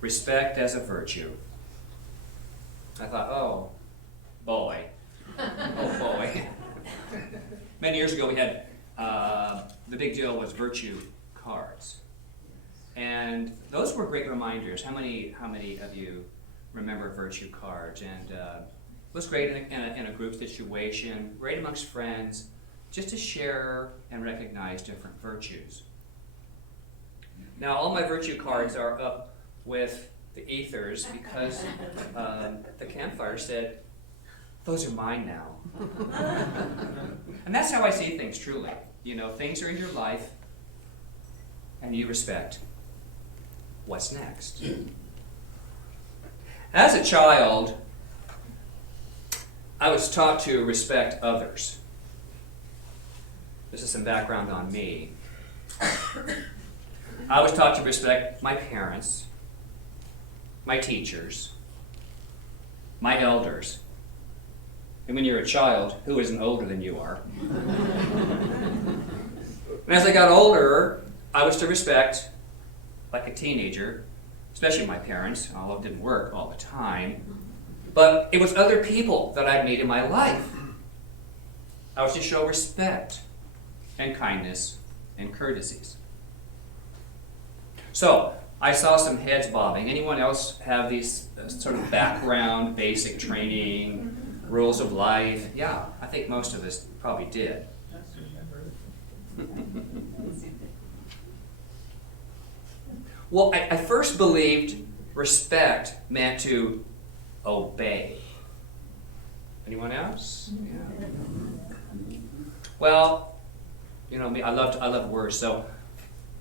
respect as a virtue. I thought, oh, boy. Oh, boy. Many years ago we had, the big deal was virtue cards. And those were great reminders. How many of you remember virtue cards? And it was great in a group situation, great amongst friends, just to share and recognize different virtues. Now, all my virtue cards are up with the ethers because the campfire said, those are mine now. And that's how I see things, truly. You know, things are in your life, and you respect. What's next? As a child, I was taught to respect others. This is some background on me. I was taught to respect my parents, my teachers, my elders. And when you're a child, who isn't older than you are? And as I got older, I was to respect, like a teenager, especially my parents, although it didn't work all the time. But it was other people that I'd meet in my life. I was to show respect and kindness and courtesies. So, I saw some heads bobbing. Anyone else have these sort of background, basic training, rules of life? Yeah, I think most of us probably did. Well, I first believed respect meant to obey. Anyone else? Yeah. Well, you know me, I love words, so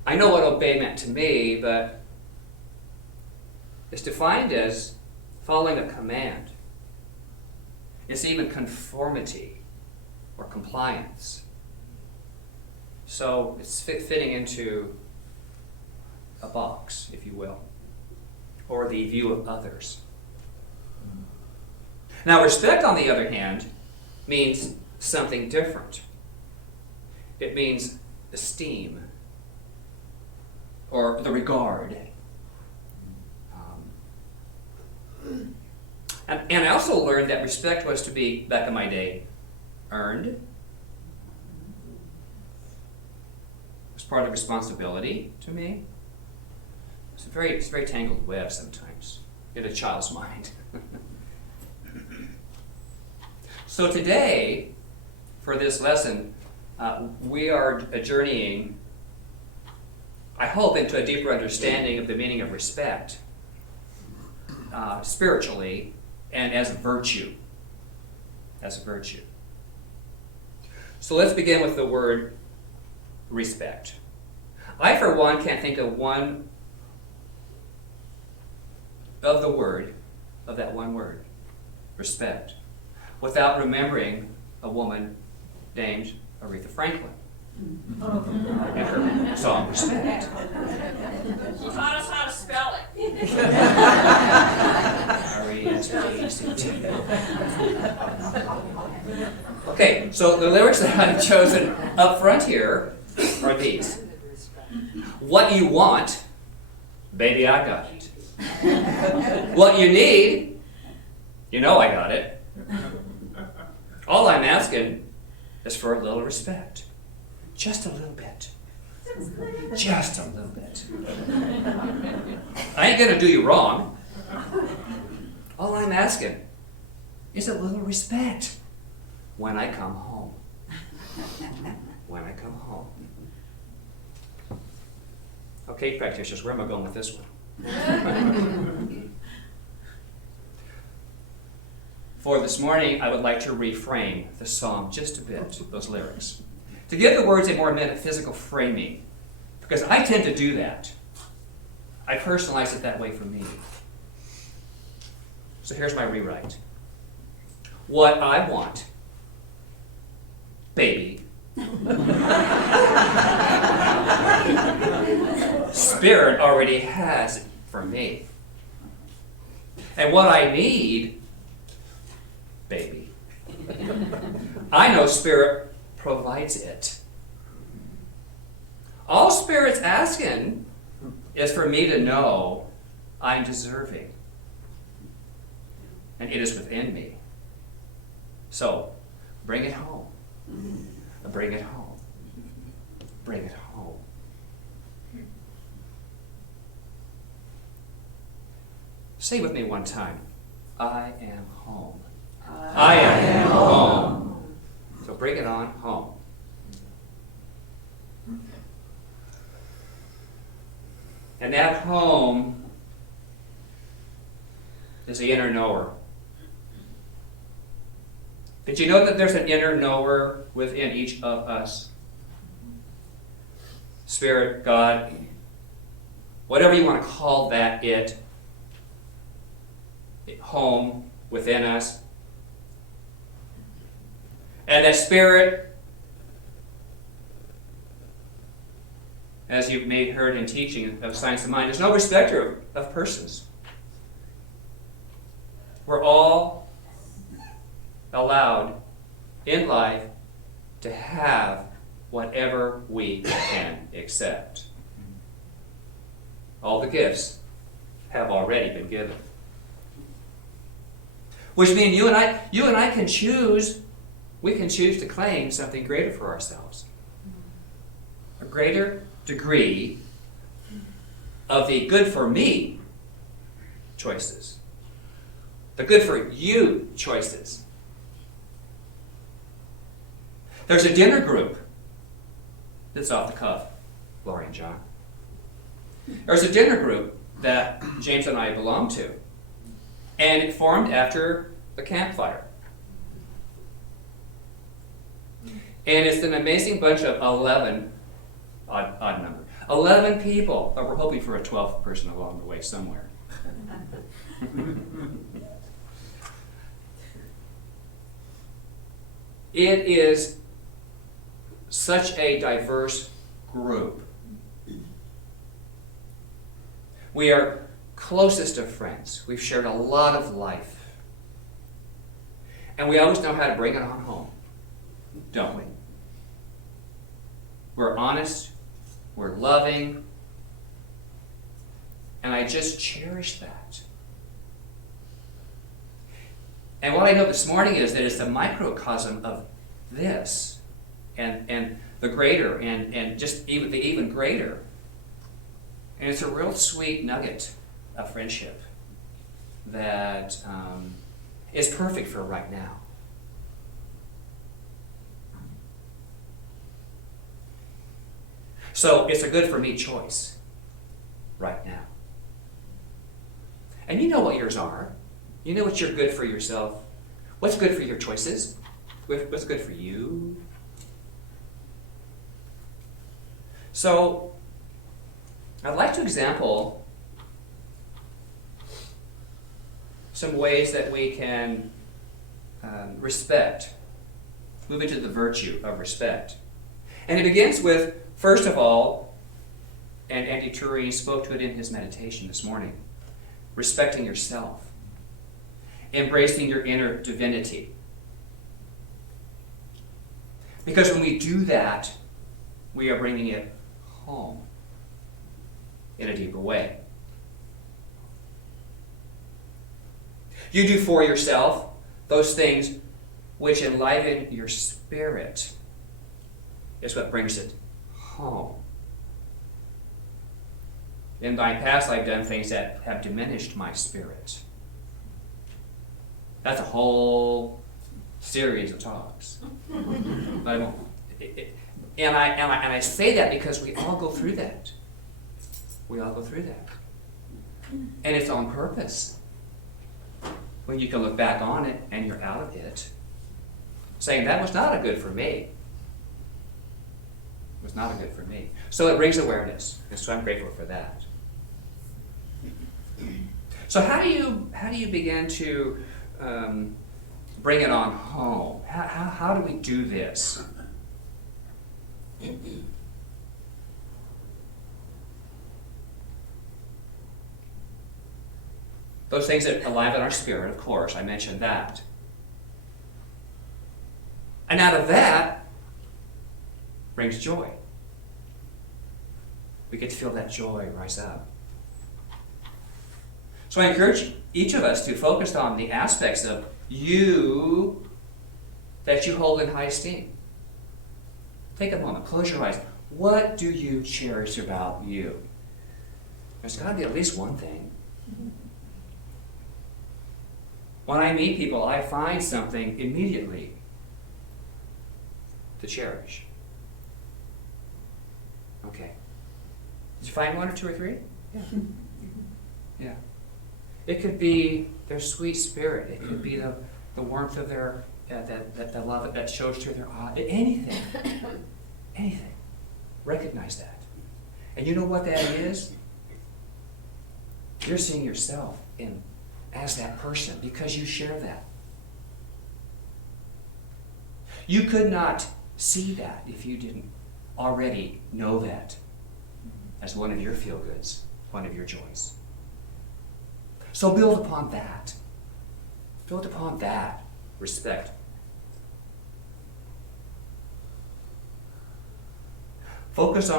I know what obey meant to me, but it's defined as following a command. It's even conformity or compliance. So it's fitting into a box, if you will, or the view of others. Now, respect, on the other hand, means something different. It means esteem, or the regard. And I also learned that respect was to be, back in my day, earned. It was part of responsibility to me. It's a very tangled web sometimes in a child's mind. So today, for this lesson, we are journeying, I hope, into a deeper understanding of the meaning of respect, spiritually and as a virtue. As a virtue. So let's begin with the word respect. I, for one, can't think of that one word, respect, without remembering a woman named Aretha Franklin and her song Respect. She taught us how to spell it. R-E-S-P-E-C-T. Okay, so the lyrics that I've chosen up front here are these. What you want, baby, I got it. What you need, you know I got it. All I'm asking is for a little respect. Just a little bit. Just a little bit. I ain't gonna do you wrong. All I'm asking is a little respect when I come home. When I come home. Okay, practitioners, where am I going with this one? For this morning, I would like to reframe the song just a bit, those lyrics, to give the words a more metaphysical framing, because I tend to do that. I personalize it that way for me. So here's my rewrite. What I want, baby, Spirit already has it for me. And what I need, baby, I know Spirit provides it. All Spirit's asking is for me to know I'm deserving. And it is within me. So, bring it home. Bring it home. Bring it home. Say with me one time. I am home. I am home. So bring it on home. And that home is the inner knower. Did you know that there's an inner knower within each of us? Spirit, God, whatever you want to call that, home within us. And that Spirit, as you've may heard in teaching of Science of Mind, is no respecter of persons. We're all allowed in life to have whatever we can accept. All the gifts have already been given. Which means you and I can choose, we can choose to claim something greater for ourselves. A greater degree of the good for me choices. The good for you choices. There's a dinner group that's off the cuff, Lori and John. There's a dinner group that James and I belong to. And it formed after the campfire. And it's an amazing bunch of 11, odd number, 11 people, but we're hoping for a 12th person along the way somewhere. It is such a diverse group. We are closest of friends. We've shared a lot of life. And we always know how to bring it on home, don't we? We're honest, we're loving, and I just cherish that. And what I know this morning is that it's the microcosm of this and the greater and just the even greater. And it's a real sweet nugget of friendship that is perfect for right now. So it's a good for me choice right now. And you know what yours are. You know what you're good for yourself. What's good for your choices? What's good for you? So I'd like to example some ways that we can respect, move into the virtue of respect. And it begins with, first of all, and Andy Turi spoke to it in his meditation this morning, respecting yourself, embracing your inner divinity. Because when we do that, we are bringing it home in a deeper way. You do for yourself those things which enliven your spirit is what brings it home. In my past, I've done things that have diminished my spirit. That's a whole series of talks. But I won't. And I say that because we all go through that. We all go through that. And it's on purpose. When you can look back on it and you're out of it, saying that was not a good for me. It was not a good for me. So it brings awareness, and so I'm grateful for that. So how do you begin to bring it on home? How do we do this? Those things that enliven our spirit, of course, I mentioned that. And out of that brings joy. We get to feel that joy rise up. So I encourage each of us to focus on the aspects of you that you hold in high esteem. Take a moment, close your eyes. What do you cherish about you? There's got to be at least one thing. When I meet people, I find something immediately to cherish. Okay. Did you find one or two or three? Yeah. Yeah. It could be their sweet spirit. It could be the warmth of their, that love that shows through their eye. Anything. Anything. Recognize that. And you know what that is? You're seeing yourself as that person because you share that. You could not see that if you didn't already know that as one of your feel-goods, one of your joys. So build upon that. Build upon that respect. Focusing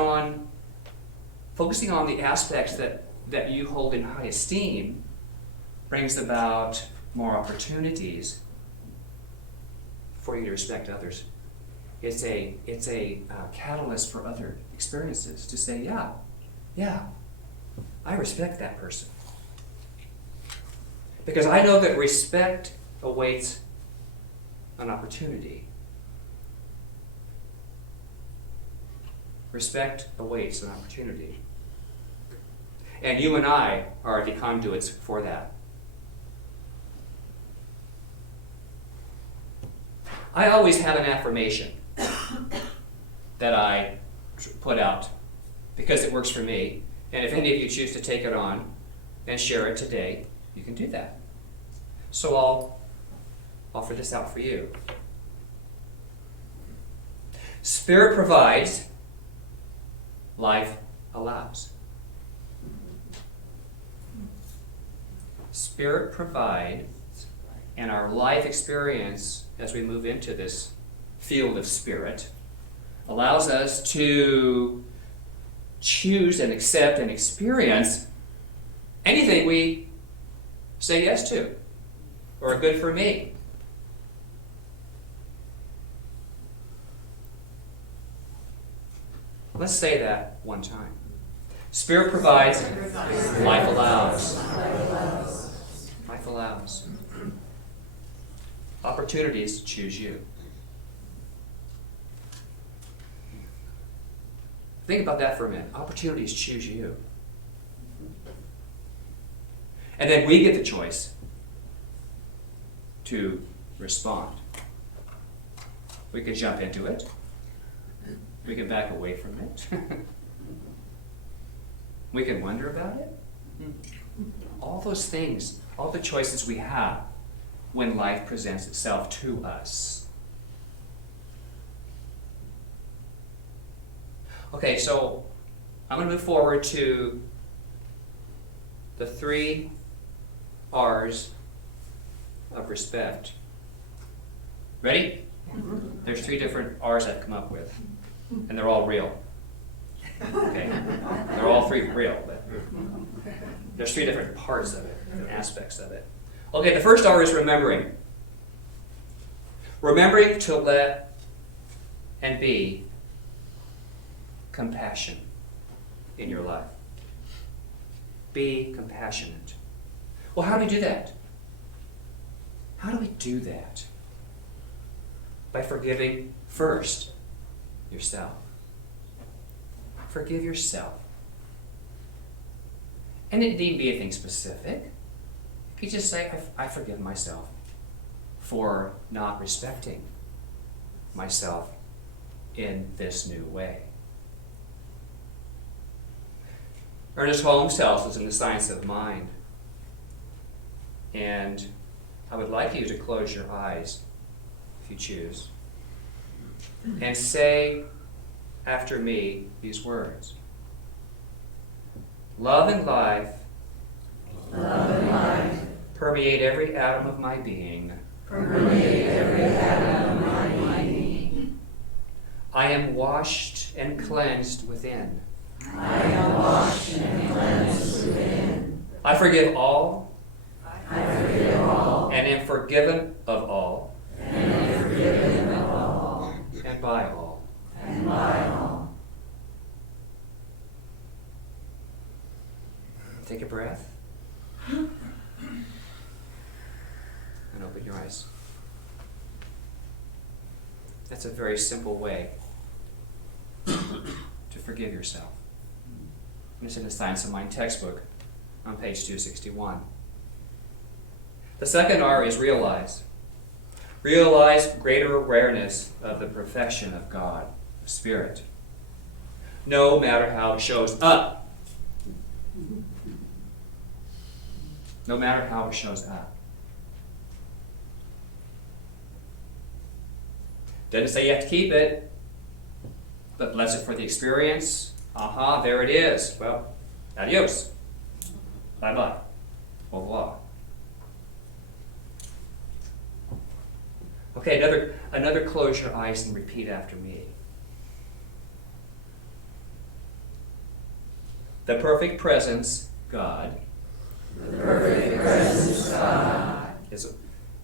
on the aspects that you hold in high esteem brings about more opportunities for you to respect others. It's a catalyst for other experiences to say, yeah, I respect that person. Because I know that respect awaits an opportunity. Respect awaits an opportunity. And you and I are the conduits for that. I always have an affirmation that I put out because it works for me. And if any of you choose to take it on and share it today, you can do that. So I'll offer this out for you. Spirit provides, life allows. Spirit provides, and our life experience as we move into this field of spirit allows us to choose and accept and experience anything we say yes to or good for me. Let's say that one time. Spirit provides, life allows. Life allows. Opportunities choose you. Think about that for a minute. Opportunities choose you. And then we get the choice to respond. We can jump into it. We can back away from it. We can wonder about it. All those things, all the choices we have when life presents itself to us. Okay, so I'm going to move forward to the 3 R's of respect. Ready? There's 3 different R's I've come up with, and they're all real. Okay? They're all 3 real, but there's 3 different parts of it, different aspects of it. Okay, the first R is remembering. Remembering to let and be compassion in your life. Be compassionate. Well, how do we do that? How do we do that? By forgiving first yourself. Forgive yourself. And it needn't be anything specific. You just say, I forgive myself for not respecting myself in this new way. Ernest Holmes tells us in The Science of Mind, and I would like you to close your eyes, if you choose, and say after me these words. Love and life, permeate every atom of my being. I am washed and cleansed within. I I forgive all I forgive all and am forgiven of all and am forgiven of all and by all. and by all. Take a breath and open your eyes. That's a very simple way to forgive yourself. And it's in the Science of Mind textbook on page 261. The second R is realize. Realize greater awareness of the perfection of God, of Spirit, no matter how it shows up. No matter how it shows up. Doesn't say you have to keep it, but bless it for the experience. Aha, there it is. Well, adios. Bye-bye. Au revoir. Okay, another close your eyes and repeat after me. The perfect presence, God, The perfect presence of God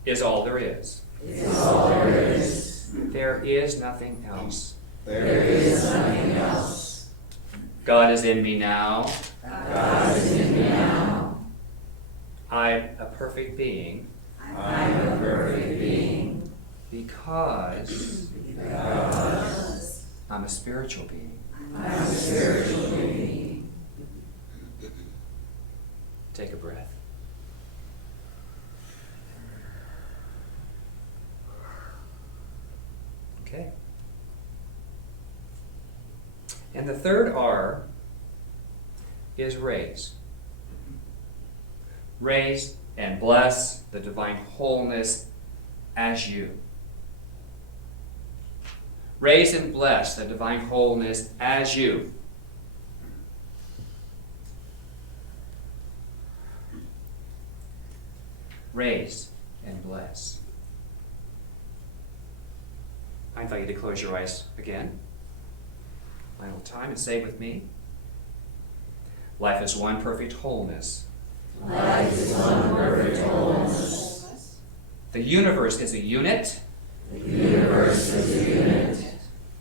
is all there is. is all there is. There is nothing else. There is nothing else. God is in me now. God is in me now. I'm a perfect being I am a perfect being because because I'm a spiritual being. I am a spiritual being. Take a breath. Okay. And the third R is raise. Raise and bless the divine wholeness as you. Raise and bless the divine wholeness as you. Raise and bless. I invite you to close your eyes again. Final time and say with me. Life is one perfect wholeness. Life is one perfect wholeness. The universe is a unit. The universe is a unit.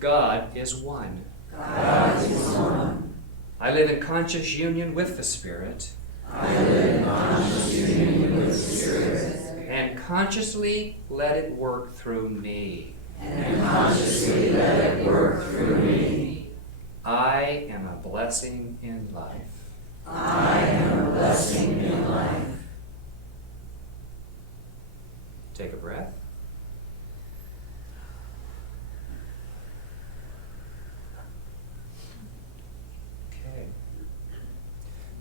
God is one. God is one. I live in conscious union with the Spirit. I live in conscious union with the Spirit. And consciously let it work through me. And consciously let it work through me. I am a blessing in life. I am a blessing in life. Take a breath. Okay.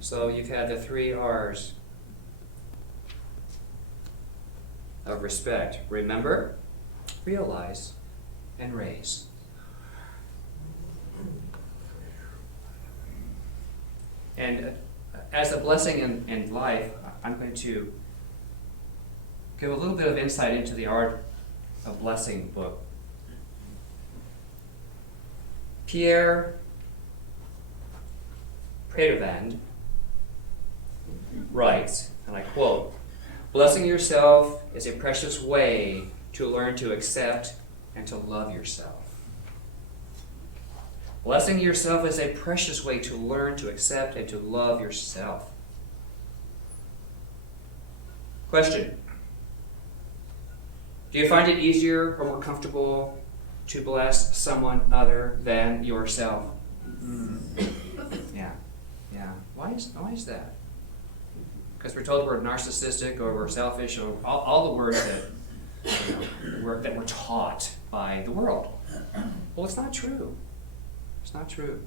So you've had the 3 R's of respect. Remember, realize, and raise. And as a blessing in life, I'm going to give a little bit of insight into the Art of Blessing book. Pierre Predervand writes, and I quote, "Blessing yourself is a precious way to learn to accept and to love yourself." Blessing yourself is a precious way to learn to accept and to love yourself. Question. Do you find it easier or more comfortable to bless someone other than yourself? Yeah. Why is that? Because we're told we're narcissistic or we're selfish or all the words that we're taught by the world. Well, it's not true. It's not true.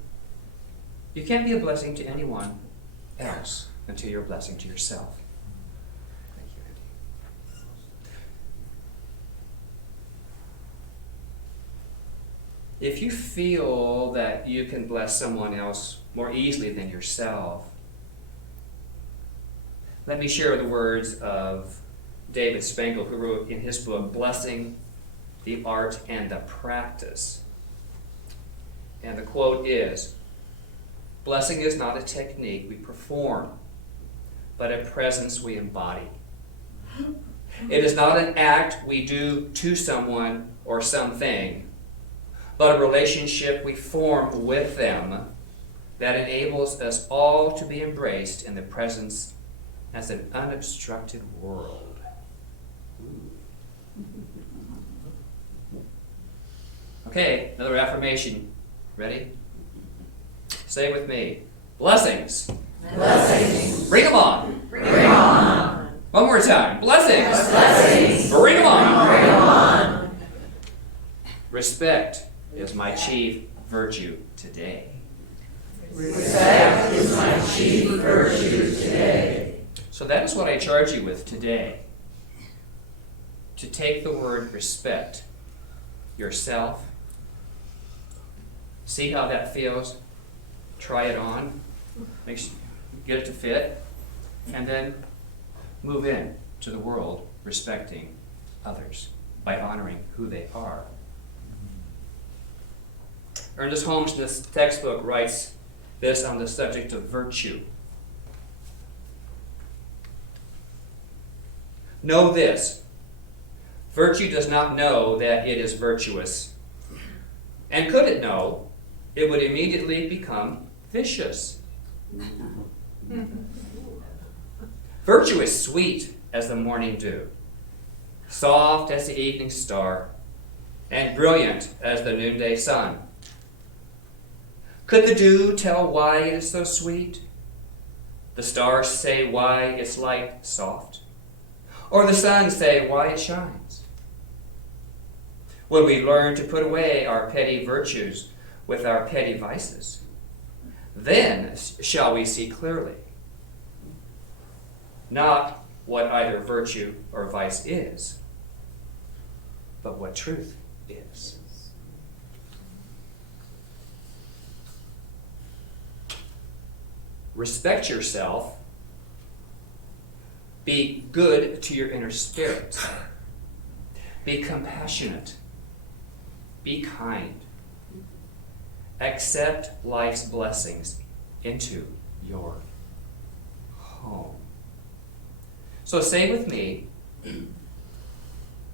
You can't be a blessing to anyone else until you're a blessing to yourself. Thank you, Andy. If you feel that you can bless someone else more easily than yourself, let me share the words of David Spangle, who wrote in his book, Blessing, the Art and the Practice. And the quote is, "Blessing is not a technique we perform, but a presence we embody. It is not an act we do to someone or something, but a relationship we form with them that enables us all to be embraced in the presence as an unobstructed world. Okay, another affirmation. Ready? Say it with me. Blessings. Blessings. Bring them on. Bring 'em on. One more time. Blessings. Blessings. Bring them on. Bring 'em on. Respect is my chief virtue today. Respect is my chief virtue today. So that is what I charge you with today. To take the word respect yourself. See how that feels. Try it on. Get it to fit. And then move in to the world respecting others by honoring who they are. Ernest Holmes in this textbook writes this on the subject of virtue. Know this, virtue does not know that it is virtuous. And could it know, it would immediately become vicious. Virtue is sweet as the morning dew, soft as the evening star, and brilliant as the noonday sun. Could the dew tell why it is so sweet? The stars say why its light soft? Or the sun say why it shines? When we learn to put away our petty virtues with our petty vices, then shall we see clearly, not what either virtue or vice is, but what truth is. Respect yourself. Be good to your inner spirit. Be compassionate. Be kind. Accept life's blessings into your home. So say with me,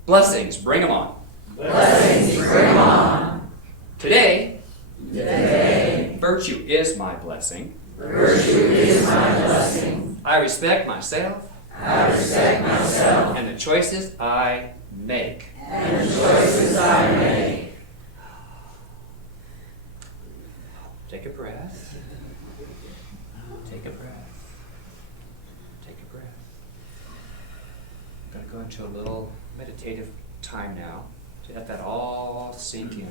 blessings, bring them on. Blessings, bring 'em on. Today, Today, virtue is my blessing. virtue is my blessing. I respect myself I respect myself and the choices I make. and the choices I make. Take a breath. Take a breath. Take a breath. I'm going to go into a little meditative time now to let that all sink in.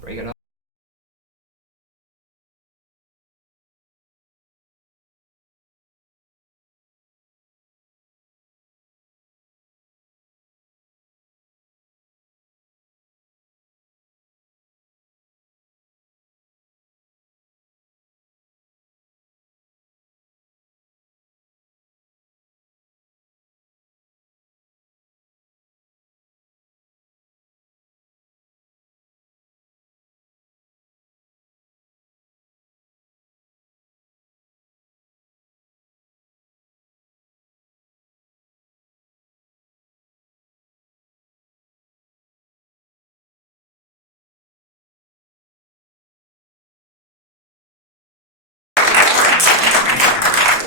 Bring it on.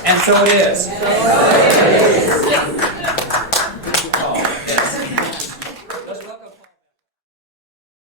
And so it is.